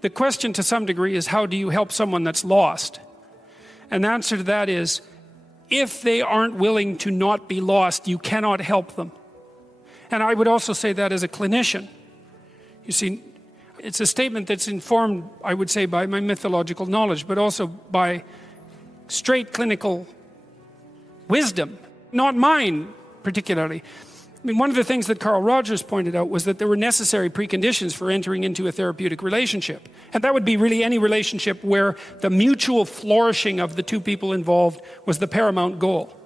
The question to some degree is, how do you help someone that's lost? And the answer to that is, if they aren't willing to not be lost, you cannot help them. And I would also say that as a clinician. You see, it's a statement that's informed, I would say, by my mythological knowledge, but also by straight clinical wisdom, not mine particularly. I mean, one of the things that Carl Rogers pointed out was that there were necessary preconditions for entering into a therapeutic relationship. And that would be really any relationship where the mutual flourishing of the two people involved was the paramount goal.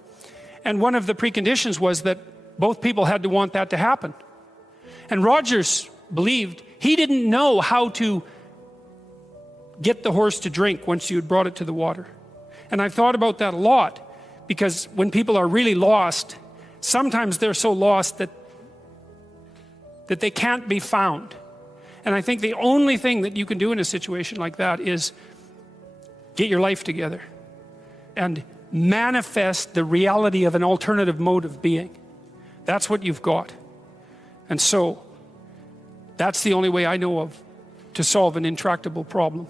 And one of the preconditions was that both people had to want that to happen. And Rogers believed he didn't know how to get the horse to drink once you had brought it to the water. And I've thought about that a lot, because when people are really lost, sometimes they're so lost that they can't be found. And I think the only thing that you can do in a situation like that is get your life together and manifest the reality of an alternative mode of being. That's what you've got. And so that's the only way I know of to solve an intractable problem.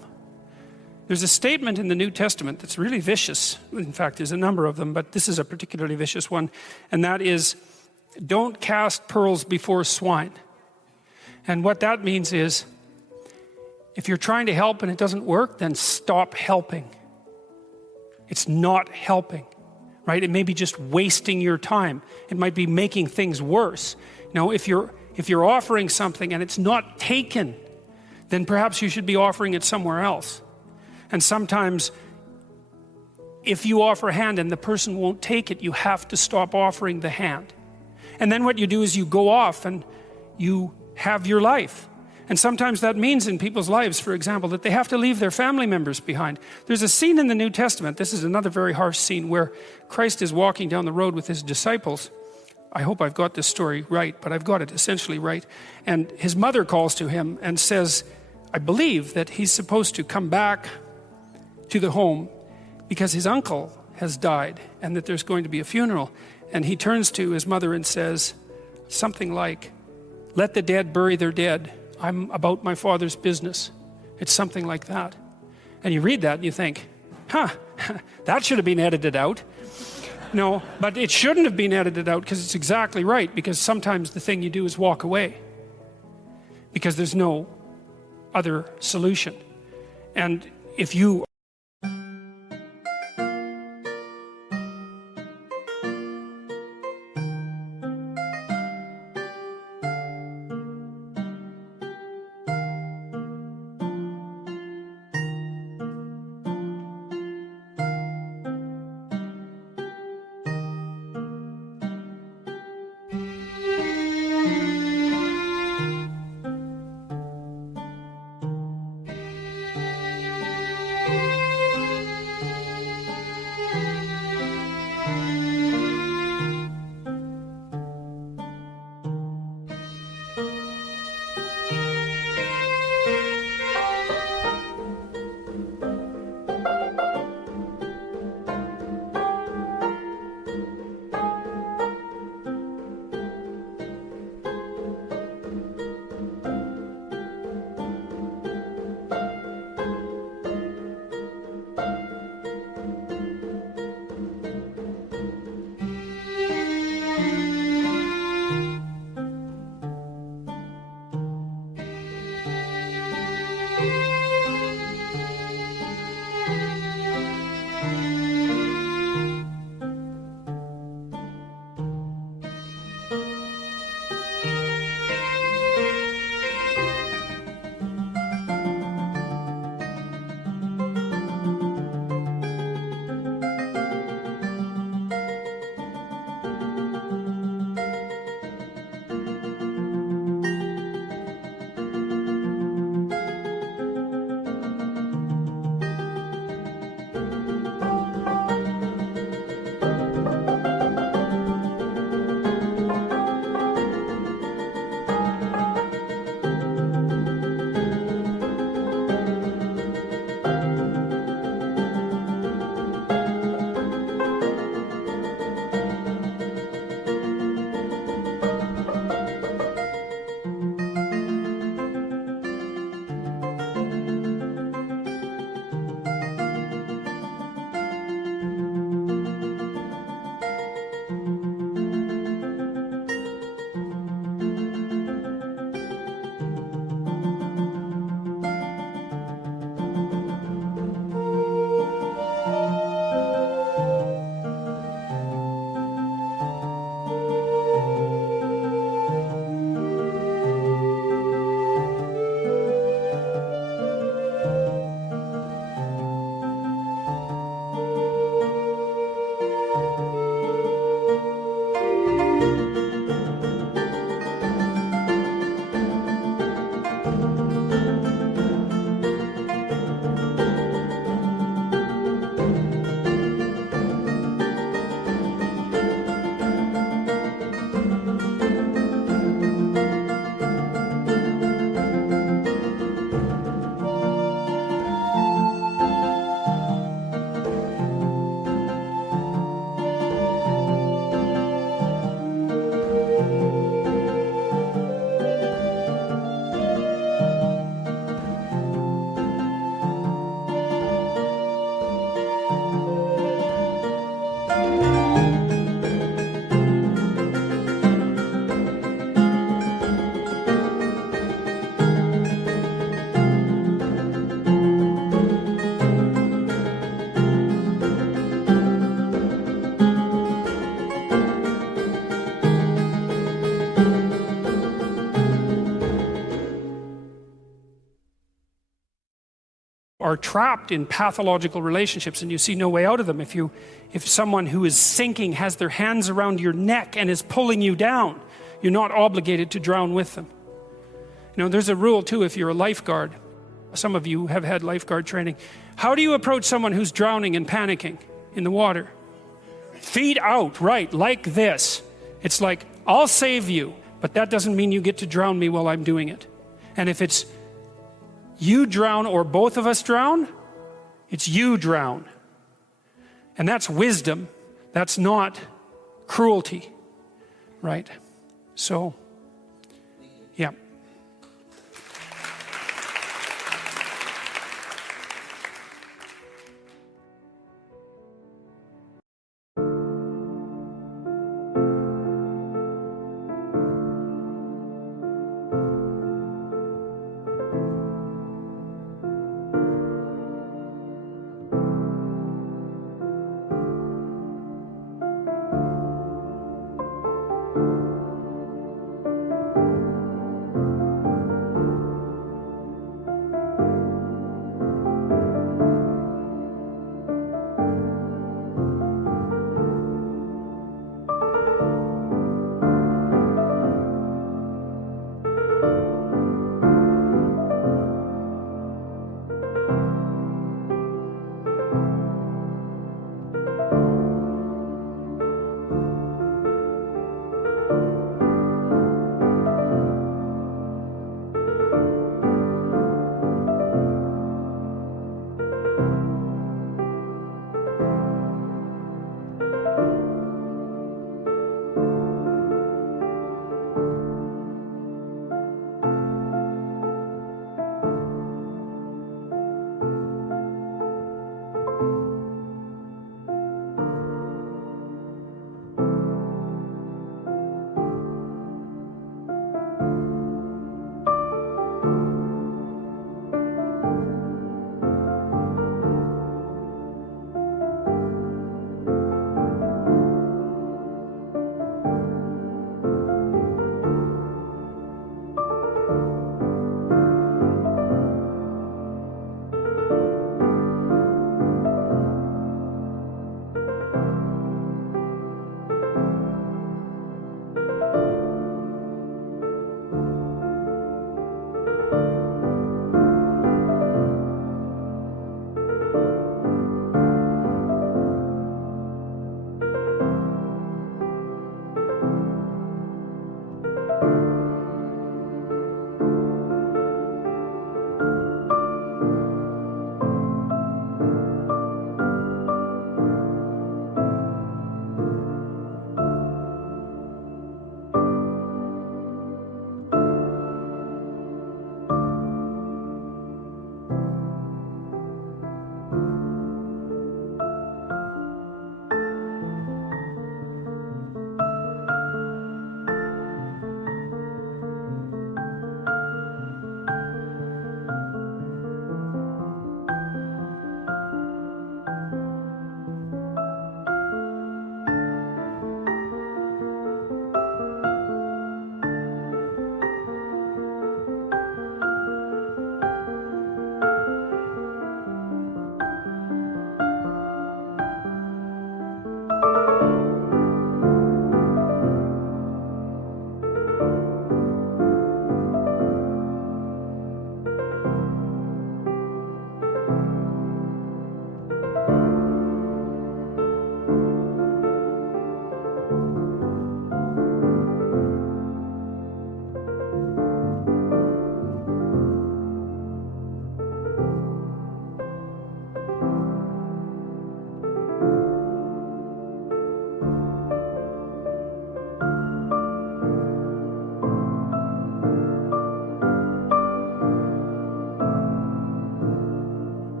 There's a statement in the New Testament that's really vicious. In fact, there's a number of them, but this is a particularly vicious one. And that is, don't cast pearls before swine. And what that means is, if you're trying to help and it doesn't work, then stop helping. It's not helping, right? It may be just wasting your time. It might be making things worse. Now, if you're offering something and it's not taken, then perhaps you should be offering it somewhere else. And sometimes, if you offer a hand and the person won't take it, you have to stop offering the hand. And then what you do is you go off and you have your life. And sometimes that means in people's lives, for example, that they have to leave their family members behind. There's a scene in the New Testament, this is another very harsh scene, where Christ is walking down the road with his disciples. I hope I've got this story right, but I've got it essentially right. And his mother calls to him and says, I believe that he's supposed to come back to the home because his uncle has died and that there's going to be a funeral. And he turns to his mother and says something like, let the dead bury their dead. I'm about my Father's business. It's something like that. And you read that and you think, that should have been edited out. No, but it shouldn't have been edited out, because it's exactly right, because sometimes the thing you do is walk away because there's no other solution. And if you are trapped in pathological relationships and you see no way out of them. If someone who is sinking has their hands around your neck and is pulling you down, you're not obligated to drown with them. There's a rule too if you're a lifeguard. Some of you have had lifeguard training. How do you approach someone who's drowning and panicking in the water? Feet out, right, like this. It's like, I'll save you, but that doesn't mean you get to drown me while I'm doing it. And if it's you drown or both of us drown, it's you drown. And that's wisdom. That's not cruelty, right? So, yeah.